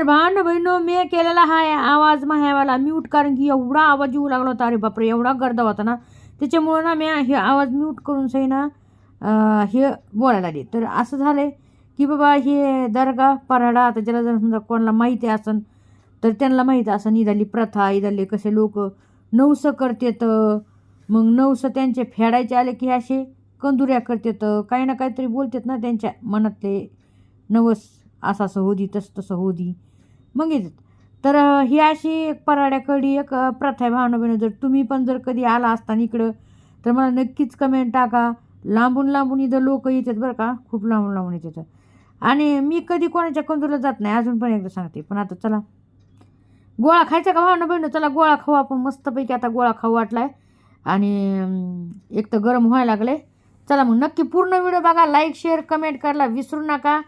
तर भांड बहिणो मी केलेला हा आवाज माह्यावाला म्यूट कारण की एवढा आवाज येऊ लागला होता. अरे बापरे एवढा गर्द होता ना. त्याच्यामुळं ना मी हे आवाज म्यूट करून सही ना हे बोलायला लागले. तर असं झालं आहे की बाबा हे दर्गा पराडा आता ज्याला जर समजा कोणाला माहिती असन तर त्यांना माहीत असं इदाली प्रथा इदाले कसे लोक नवसं करतेत मग नवसं त्यांचे फेडायचे आले की असे कंदुऱ्या करतेत काही ना काहीतरी बोलतात ना त्यांच्या मनातले. नवस असं असं होदी तसं तसं होदी मग येतात तर ही अशी एक पराड्याकडी एक प्रथा आहे भावना जर तुम्ही पण जर कधी आला असताना इकडं तर मला नक्कीच कमेंट टाका. लांबून लांबून इथं लोक येतात बरं का. खूप लांबून लांबून येतात. आणि मी कधी कोणाच्या कंजूरला जात नाही. अजून पण एकदा सांगते. पण आता चला. गोळा खायचा का भावना बहिणं चला गोळा खाऊ आपण. मस्तपैकी आता गोळा खाऊ वाटला आहे आणि एक तर गरम व्हायला लागले चला मग नक्की पूर्ण व्हिडिओ बघा. लाईक शेअर कमेंट करायला विसरू नका.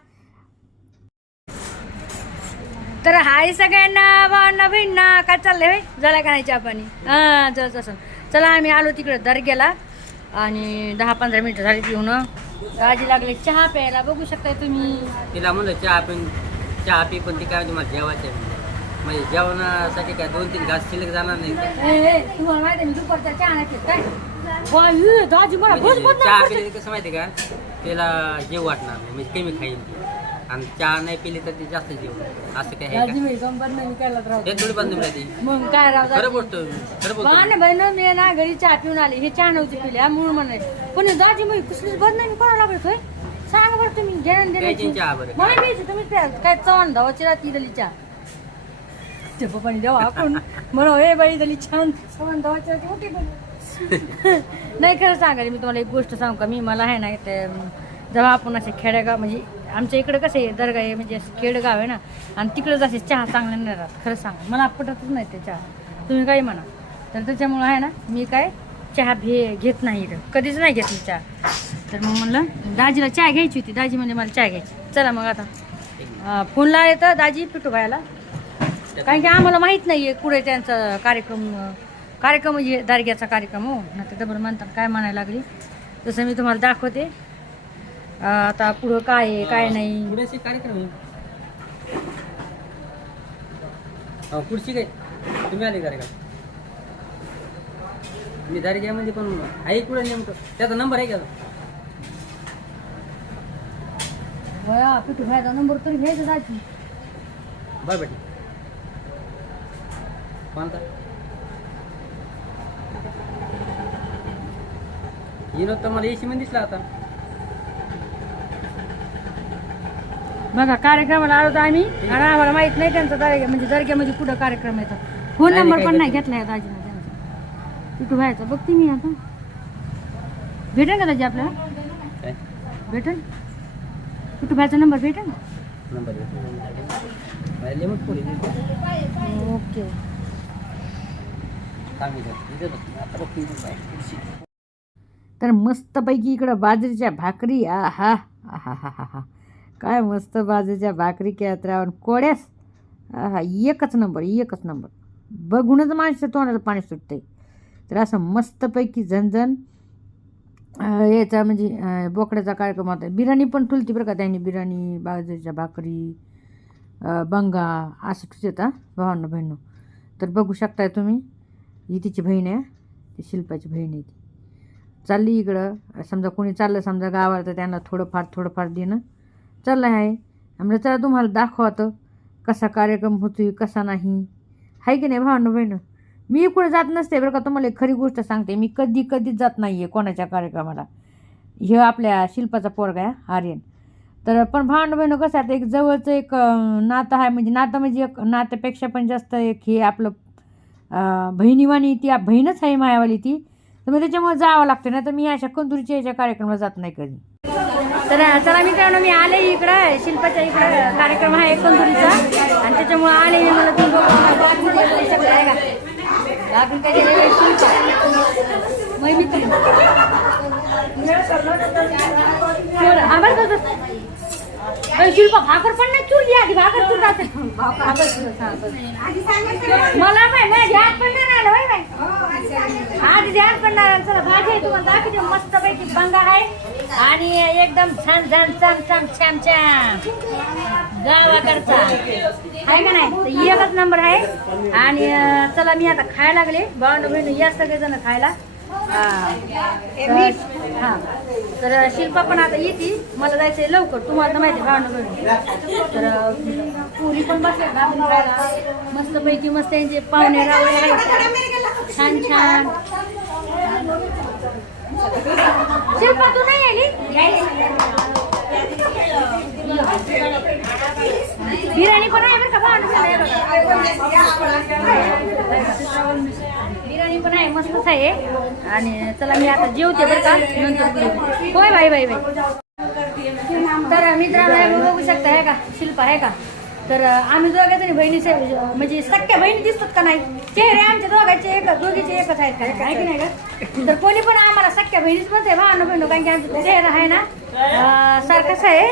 तर हाय सगळ्यांना भावना बहिणा काय चाललंय होय झाला का नाही पाणी हां चल चल चला आम्ही आलो तिकडे दर्ग्याला. आणि दहा पंधरा मिनटं झाली पिऊन. गाजी लागले चहा प्यायला. बघू शकताय तुम्ही. तिला म्हणलं चहा पिऊन चहा पी पण ती काय मला जेवायचं आहे. म्हणजे जेवणासाठी काय दोन तीन घास शिल्लक जाणार नाही. तुम्हाला माहिती आहे मी दुपारचा चहा नाही पित काय? बाई, दाजी मला भोज म्हणजे चहा. पिली कसं माहिती का? तिला जेव वाटणार नाही म्हणजे कमी खाईल ती. आणि चहा नाही पिली तर ती जास्त जेव. असं काय आहे का? मी नाही हे थोडी बंद ती मग काय खरं दाजी? बोलतो खरं बोलतो बा ना बहिण मी ना घरी चहा पिऊन आली. हे चहा नव्हती पिली हा म्हणून म्हणाले पण दाजी मी कसलीच बदनामी लागत होय सांगा बरं तुम्ही घेणं प्यायची चहा बरं. मला तुम्ही प्या. काय चव्हाण धावाची राहती दिली चहा? ते पप्पानी देवा आपण म्हणा हे बाई दिली छान चव्हाण धावाची राहती मोठी पण नाही खरं सांगा मी तुम्हाला एक गोष्ट सांगू का? मी मला आहे ना ते जेव्हा आपण असे खेडेगाव म्हणजे आमच्या इकडं कसं आहे दर्गा आहे म्हणजे खेडेगाव आहे ना आणि तिकडंच जसे चहा चांगला नाही राहत खरं सांगा. मला पटतच नाही ते चहा. तुम्ही काही म्हणा. तर त्याच्यामुळं आहे ना मी काय चहा भे घेत नाही इकडं कधीच नाही घेत मी चहा. तर मग म्हणलं दाजीला चहा घ्यायची होती. दाजी म्हणजे मला चहा घ्यायची. चला मग आता. फोनला फोन लावले तर दाजी पिटू भायला कारण की आम्हाला माहीत नाही आहे कुठे त्यांचा कार्यक्रम कार्यक्रम म्हणजे दारग्याचा कार्यक्रम हो. ना ते डबल म्हणतात काय म्हणायला लागली? जसं मी तुम्हाला दाखवते. आता पुढं काय आहे काय नाही. पुढे असे कार्यक्रम आहे. पुढची काय? तुम्ही आले का मी दारिकामध्ये पण आहे कुठे नेमकं? त्याचा नंबर आहे का? वया भायचा नंबर तरी घ्यायचा दाजी बरं बेटी कोणता विनोद तर मला एसी मध्ये दिसला आता. बघा कार्यक्रमाला आलो तर आम्ही. आणि आम्हाला माहीत नाही त्यांचा दर्ग्या म्हणजे दर्ग्यामध्ये कुठं कार्यक्रम येतो. फोन नंबर पण नाही? घेतला दाजीने त्यांचा. पिटू भायचा बघते मी आता. भेटेल का दाजी आपल्याला? भेटेल? पिटू भायचा नंबर भेटेल? ओके तर मस्तपैकी इकडं बाजरीच्या भाकरी. आ हा हा हा हा हा काय मस्त बाजूच्या भाकरी केल्यात राव. कोड्यास? हा एकच नंबर एकच नंबर. बघूनच माणसं तोंडाला पाणी सुटते तर असं मस्तपैकी झणझण याचा म्हणजे बोकड्याचा कार्यक्रम होता. बिर्याणी पण ठुलती बरं का त्यांनी बिर्याणी बाजूच्या भाकरी बंगा असं ठुलत हा भावांना बहिणं तर बघू शकताय तुम्ही ही तिची बहीण आहे ती शिल्पाची बहीण आहे ती. चालली इकडं समजा कोणी चाललं समजा गावाला तर त्यांना थोडंफार थोडंफार देणं. चाललं आहे म्हणजे चला तुम्हाला दाखवतं कसा कार्यक्रम होतोय कसा नाही. आहे की नाही भावनं बहिणं? मी कुठे जात नसते बरं का तुम्हाला एक खरी गोष्ट सांगते. मी कधी कधीच जात नाही आहे कोणाच्या कार्यक्रमाला. हे आपल्या शिल्पाचा पोरगा आहे आर्यन. तर पण भावनं बहिणं कसं आहे आता एक जवळचं एक नातं आहे. म्हणजे नातं म्हणजे एक नात्यापेक्षा पण जास्त एक हे आपलं बहिणीवाणी ती बहीणच आहे मायावाली ती. तर मग त्याच्यामुळे जावं लागतं. ना तर मी अशा कंदुरीच्या याच्या कार्यक्रमाला जात नाही कधी. तर चला मित्रांनो मी आले इकडं शिल्पाच्या इकडं कार्यक्रम आहे कंदुरीचा आणि त्याच्यामुळे आले मी मला तुमचं आहे का शिल्पा मित्र भाकर पण नाही चुरली आधी भाकर चुरत असेल मला माहिती माझ्या ध्यान पण नाही राहिलं होय बाई आज ध्यान पण नाही चला भाजी आहे तुम्हाला दाखवते मस्त पैकी बंगा आहे आणि एकदम छान छान छान छान छान छान. गावाकडचा. आहे का नाही? एकच नंबर आहे. आणि चला मी आता खायला लागले. भावंड बहिणी या सगळेजण खायला. हा. तर- हा. तर शिल्पा पण आता येते. मला जायचंय लवकर. तुम्हाला माहिती भावंड तर पुरी पण खायला. मस्त पैकी मस्त त्यांचे पाहुणे रावळे. छान छान. शिल्पा तू नाही आली? बिर्याणी पण आहे बरं का? बिर्याणी पण आहे मस्तच आहे. आणि चला मी आता जेवते बरं का? नंतर होय बाई बाई बाई. तर मित्रांनो बघू शकता आहे का? शिल्पा आहे का? तर आम्ही दोघे जणी बहिणीचे म्हणजे सख्या बहिणी दिसतात का नाही? चेहरे आमच्या दोघांचे एक दोघीचे एकच आहेत का? आहे की नाही का तर कोणी पण आम्हाला सख्या बहिणीच म्हणते भावना बहिणू कारण की आमचा चेहरा आहे ना. सारखाच आहे.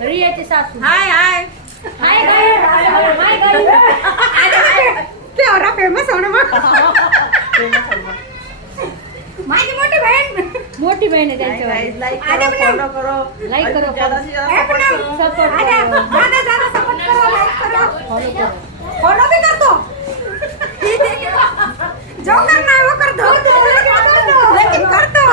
रियाची सासू. हाय हाय. हाय हाय गाई तेवढा फेमस होणं मग माझी मोठी बहीण मोठी बहीण आहे त्यांच्यावर. लाईक करो. सपोर्ट फॉलो करो. फॉलो भी कर दो जो करना है वो कर दो. लेकिन कर दो.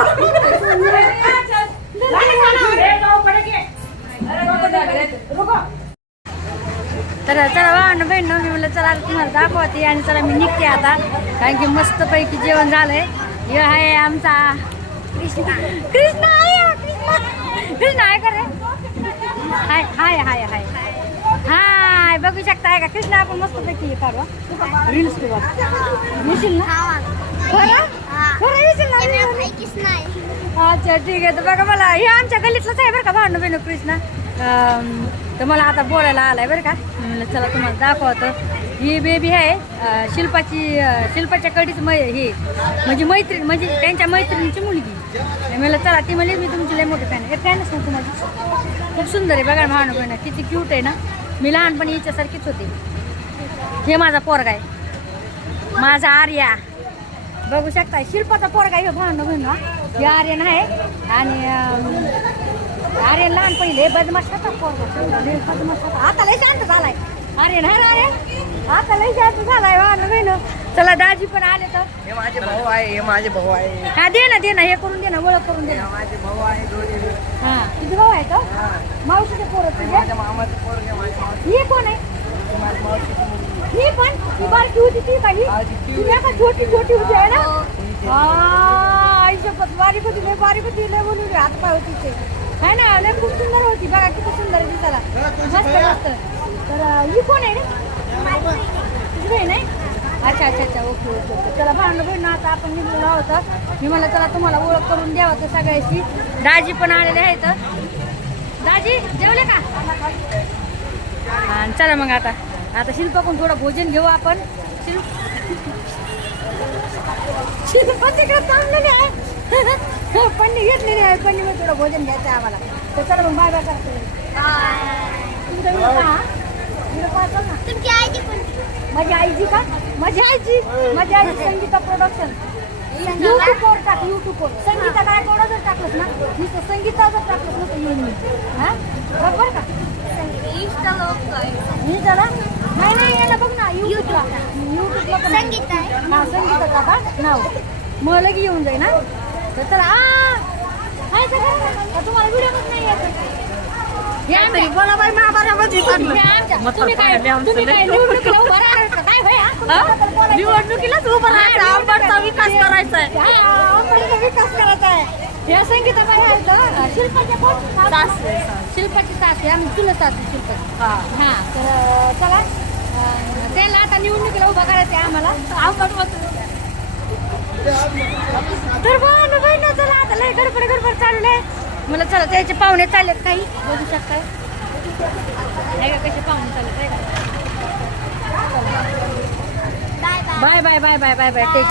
तर चला भावंड बहीण मी म्हणलं चला तुम्हाला दाखवते आणि चला मी निघते आता. कारण की मस्त पैकी जेवण झालंय. हे आहे आमचा कृष्णा. कृष्णा कृष्णा. कृष्णा आहे का रे. हाय हाय हाय हाय. हाय बघू शकताय का? कृष्णा आपण मस्त पैकी काढू रील्स किंवा येशील ना? खरं? खरं येशील ना? अच्छा ठीक आहे. तर बघा मला हे आमच्या गल्लीतलंच आहे बरं का भांडण बहिण कृष्णा. तर मला आता बोलायला आलाय बरं का. म्हणलं चला तुम्हाला दाखवतं. ही बेबी आहे शिल्पाची शिल्पाच्या कडीच मै हे म्हणजे मैत्रीण म्हणजे त्यांच्या मैत्रिणीची मुलगी. म्हणलं चला ती म्हणली मी तुमची लय मोठी फॅन आहे. फॅनच नव्हती तुम्हाला खूप सुंदर आहे बघा भांडण बहिण किती क्यूट आहे ना. मी लहानपणी हिच्यासारखीच होते. हे माझा पोरगा आहे. माझा आर्या. बघू शकता शिल्पाचा पोरगा हे भांडण बहिण हे आर्यन आहे. आणि अं, आर्यन लहानपणी लय बदमाश होता पोरगा. लय बदमाश होता. आता लय शांत झालाय. आहे ना आता लय शांत झालाय भांडण बहिण चला दाजी पण आले तर. हे माझे भाऊ आहे हे माझे भाऊ आहे. हा दे ना दे ना हे करून दे ना ओळख करून दे ना. माझे भाऊ आहे दोन्ही. हा किती भाऊ आहे तो मावशीचे पोरं तुझे? माझ्या मामाचे पोरगे माझ्या मावशी. ही कोण आहे? माझ्या मावशीची मुलगी. ही पण? ती बारकी होती ती काही का छोटी छोटी होती आहे ना? हा, आई शपथ. बारीक होती लय बारीक होती लय बोलू हात पाय होती ते आहे ना लय खूप सुंदर होती बघा किती सुंदर आहे दिसायला मस्त मस्त. तर ही कोण आहे रे? तुझी बहीण आहे? अच्छा अच्छा अच्छा ओके ओके ओके. चला भांडण बहीण आता आपण निघलेलो आहोत मी मला चला तुम्हाला ओळख करून द्यावं तर सगळ्याशी. दाजी पण आलेले आहेत. दाजी जेवले का? चला मग आता. आता शिल्पाकडून थोडं भोजन घेऊ आपण. शिल्प शिल्पा तिकडे थांबलेली आहे. पन्नी घेतलेली आहे. पन्नी मध्ये थोडं भोजन घ्यायचं आहे आम्हाला. तर चला मग बाय बाय करतो तुमचा कोणती? माझी आईची का? माझी आईची? माझी आईची संगीता प्रोडक्शन युट्यूबवर टाक युट्यूबवर संगीता काय कोणा जर टाकलंस ना? नुसतं संगीता जर टाकलंस ना तर मी हा? बरोबर का? लोक मी जरा नाही नाही याला बघ ना युट्यूबला युट्यूबला पण आहे. संगीता आहे. हा संगीता टाका नाव. मग लगे येऊन जाईल ना तर चला आ. हाय सगळं. का तुम्हाला व्हिडिओ नाही येत. हे आमच्या- बोला बाई महाभारत हे आमच्या- तुम्ही काय तुम्ही काय निवडणुकीला उभं राहणार का? काय होय, हा? निवडणुकीलाच उभं राहायचं. विकास करायचा आहे हा, आंबेडकर विकास करायचा आहे या संगीता काय? शिल्पाच्या कोण? सासू. शिल्पाची सासू आम्ही तुला सासू शिल्पाची. हा. हा तर चला. आम्हाला तर बघ ना चला आता लय गडबड गडबड चालू आहे मला चला त्याचे पाहुणे चालत काही. बघू शकता. नाही का कसे पाहुणे चालत आहे bye bye bye bye bye bye take care